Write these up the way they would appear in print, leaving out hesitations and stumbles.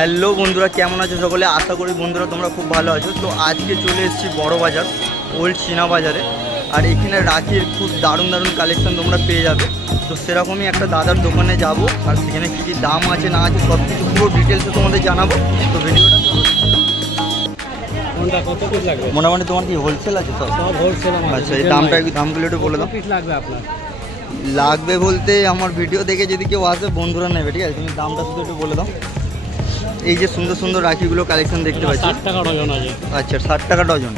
Hello বন্ধুরা, কেমন আছো সকলে? আশা করি বন্ধুরা তোমরা খুব ভালো আছো। তো আজকে চলে এসেছি বড় বাজার, ওল্ড চীনা বাজারে। আর এখানে রাখির খুব দারুণ দারুণ কালেকশান তোমরা পেয়ে যাবে। তো সেরকমই একটা দাদার দোকানে যাব, আর সেখানে কী কী দাম আছে না আছে সব কিছু পুরো ডিটেলসে তোমাদের জানাবো। তো ভিডিওটা মোটামুটি তোমার কি হোলসেল আছে? সব হোলসেল। আচ্ছা, এই দামগুলো একটু বলে দাও। লাগবে আপনার? লাগবে বলতে আমার ভিডিও দেখে যদি কেউ আসে বন্ধুরা নেবে, ঠিক আছে? তুমি দামটা শুধু একটু বলে দাও। এই যে সুন্দর সুন্দর রাখিগুলো কালেকশন দেখতে পাচ্ছি। 60 টাকা ডজন আছে। আচ্ছা, 60 টাকা ডজন।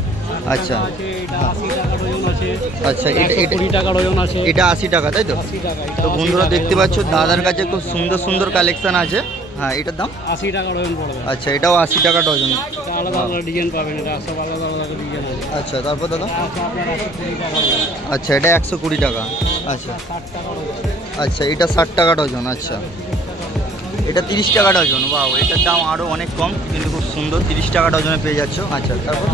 আচ্ছা আচ্ছা, এটা 20 টাকা ডজন আছে। এটা 80 টাকা, তাই তো? তো বন্ধুরা দেখতে পাচ্ছ দাদার কাছে খুব সুন্দর সুন্দর কালেকশন আছে। হ্যাঁ, এটার দাম 80 টাকা ডজন পড়বে। আচ্ছা, এটাও 80 টাকা ডজন। আলাদা আলাদা ডিজাইন পাবেন, এটা সব আলাদা আলাদা ডিজাইন আছে। আচ্ছা, তারপর দাদা? আচ্ছা, এটা 120 টাকা। আচ্ছা আচ্ছা, এটা 60 টাকা ডজন। আচ্ছা, এটা 30 টাকা ডজন। বাহ, এটার দাম আরও অনেক কম কিন্তু খুব সুন্দর, 30 টাকা ডজনে পেয়ে যাচ্ছ। আচ্ছা, তারপর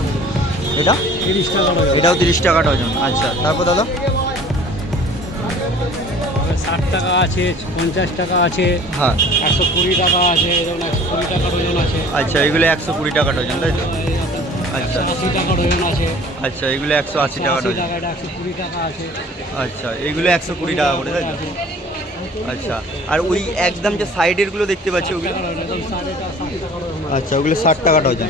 এটা 30 টাকা ডজন। এটাও 30 টাকা ডজন। আচ্ছা, তারপর দাদা? 60 টাকা আছে, 50 টাকা আছে, হ্যাঁ 120 টাকা আছে, এরকম 120 টাকা ডজন আছে। আচ্ছা, এগুলো 120 টাকা ডজন, তাই তো? আচ্ছা 80 টাকা ডজন আছে। আচ্ছা, এগুলো 180 টাকা ডজন। এটা 120 টাকা আছে। আচ্ছা, এগুলো 120 টাকা করে, তাই তো? আচ্ছা, আর ওই একদম যে সাইডেরগুলো দেখতে পাচ্ছি ওগুলো? আচ্ছা, ওগুলো 60 টাকা ডজন।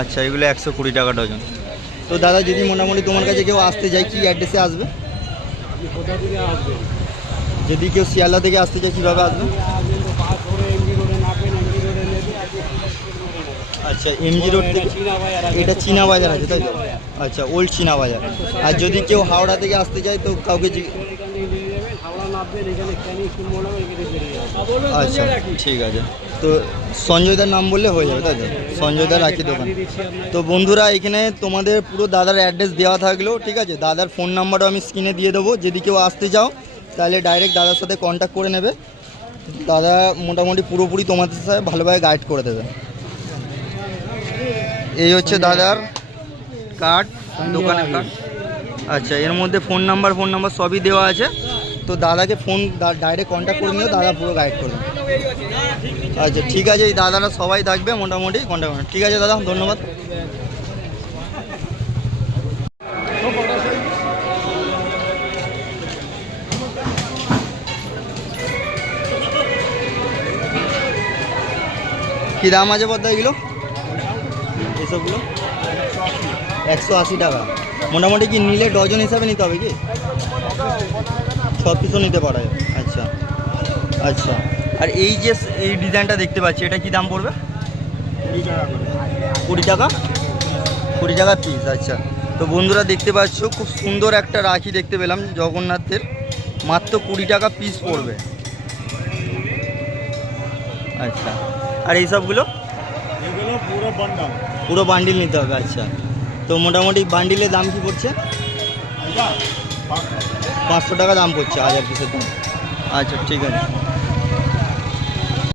আচ্ছা, এগুলো 120 টাকা ডজন। তো দাদা যদি মোটামুটি তোমার কাছে কেউ আসতে যায় কি অ্যাড্রেসে আসবে? যদি কেউ শিয়ালদা থেকে আসতে চায় কীভাবে আসবে? আচ্ছা, এমজি রোড থেকে। এটা চীনা বাজার আছে, তাই তো? আচ্ছা, ওল্ড চীনা বাজার। আর যদি কেউ হাওড়া থেকে আসতে চায় তো কাউকে আচ্ছা, ঠিক আছে। তো সঞ্জয়দার নাম বললে হয়ে যাবে, তাই তো? সঞ্জয়দার রাখি দোকান। তো বন্ধুরা, এখানে তোমাদের পুরো দাদার অ্যাড্রেস দেওয়া থাকলো, ঠিক আছে? দাদার ফোন নাম্বারও আমি স্ক্রিনে দিয়ে দেবো। যদি কেউ আসতে চাও তাহলে ডাইরেক্ট দাদার সাথে কন্ট্যাক্ট করে নেবে। দাদা মোটামুটি পুরোপুরি তোমাদের সাথে ভালোভাবে গাইড করে দেবে। এই হচ্ছে দাদার কার্ড, দোকানের কার্ড। আচ্ছা, এর মধ্যে ফোন নাম্বার সবই দেওয়া আছে। তো দাদাকে ডাইরেক্ট কন্ট্যাক্ট করে নিও, দাদা পুরো গাইড করবে। আচ্ছা, ঠিক আছে। এই দাদারা সবাই থাকবে মোটামুটি কন্ট্যাক্ট করবে। ঠিক আছে দাদা, ধন্যবাদ। কী দাম আছে বদ্দা এগুলো? এসবগুলো 180 টাকা। মোটামুটি কি নিলে ডজন হিসাবে নিতে হবে কি? সব কিছু নিতে পারা যায়। আচ্ছা আচ্ছা, আর এই যে এই ডিজাইনটা দেখতে পাচ্ছি এটা কি দাম পড়বে? 20 টাকা। 20 টাকা পিস। আচ্ছা, তো বন্ধুরা দেখতে পাচ্ছ খুব সুন্দর একটা রাখি দেখতে পেলাম জগন্নাথের, মাত্র 20 টাকা পিস পড়বে। আচ্ছা, আর এই সবগুলো? পুরো বান্ডিল নিতে হবে। আচ্ছা, তো মোটামুটি বান্ডিলের দাম কি পড়ছে? 500 টাকা দাম পড়ছে 1000 পিসের দাম। আচ্ছা, ঠিক আছে।